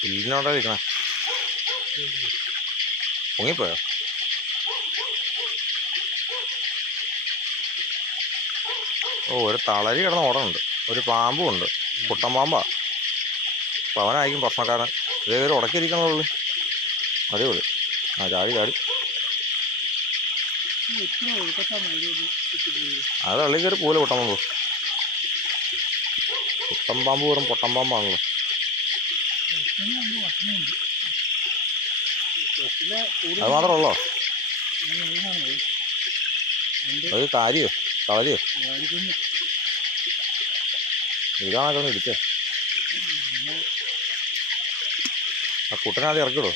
പുല്ലിനോടെ ഇരിക്കണേ പൊങ്ങിപ്പോയോ? ഓ, ഒരു തളരി കിടന്ന് ഓടണുണ്ട്. ഒരു പാമ്പും ഉണ്ട്, കുട്ടൻ പാമ്പാ. അപ്പം അവനായിരിക്കും പ്രശ്നക്കാരൻ. ഇതേ ഒരു ഉടക്കിയിരിക്കണുള്ളൂ. അടിപൊളി. ആ, ചാടി ചാടി അത് തള്ളി കയറി പോലെ കുട്ടൻ പാമ്പ്. കുട്ടൻ പാമ്പ് വെറും പൊട്ടൻ പാമ്പാണല്ലോ. അത് മാത്രമല്ലോ, അത് കാര്യോ തളരിയോ ഇതാണൊക്കെ ഒന്ന് ഇടിച്ചേ. ആ കുട്ടനെ ആദ്യം ഇറക്കിവിടോ.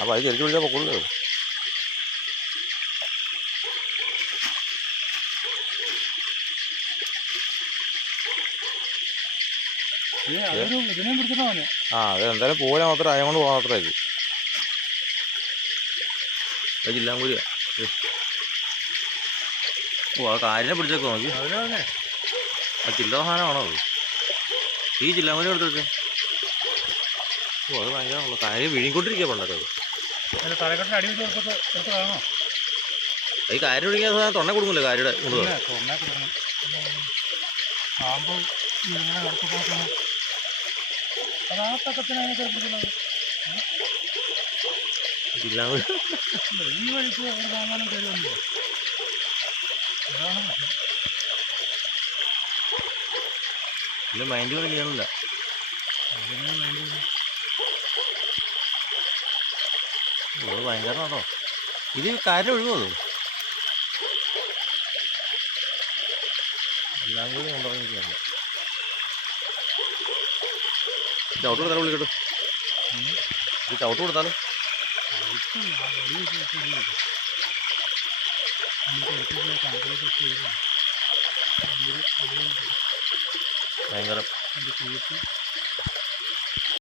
അപ്പം അത് ചെരിച്ചു പിടിച്ചാൽ പൊക്കുള്ളൂ. ആ, അത് എന്തായാലും പോലെ മാത്രം അയം കൊണ്ട് പോകാൻ മാത്രമായിരിക്കും. അത് ചില്ലാങ്കൂലിയാ. ഓ, ആ കാരിനെ പിടിച്ചേക്കോ നോക്കി. ആ ചില്ലറ സാധനമാണോ അത്? ഈ ചില്ലാങ്കൂലി എടുത്ത് വെച്ചേ. ഓ, അത് ഭയങ്കര കാര്യം വിഴുങ്ങിക്കൊണ്ടിരിക്കുക പണ്ടൊക്കെ. അത് ഈ കാര്യം വിഴുങ്ങിയ സാധനം തൊണ്ണ കൊടുക്കില്ല. കാര്യയുടെ കൊണ്ടുപോകും. ചില്ലാങ്കൂലി ഈ വഴിക്ക് ഒരു സാമാനം കയറി വന്നു. ഇല്ല, മൈൻഡ് കൊണ്ട് ചെയ്യണില്ല. ഓ, ഭയങ്കരമാണോ ഇത്? കാര്യം ഒഴുകുമോ? എല്ലാം കൂടി കൊണ്ടുപോയി ചവിട്ട് കൊടുത്താലോ? വിളിക്കട്ടു. ഇത് ചവിട്ട് കൊടുത്താലോ? ഭയങ്കരം.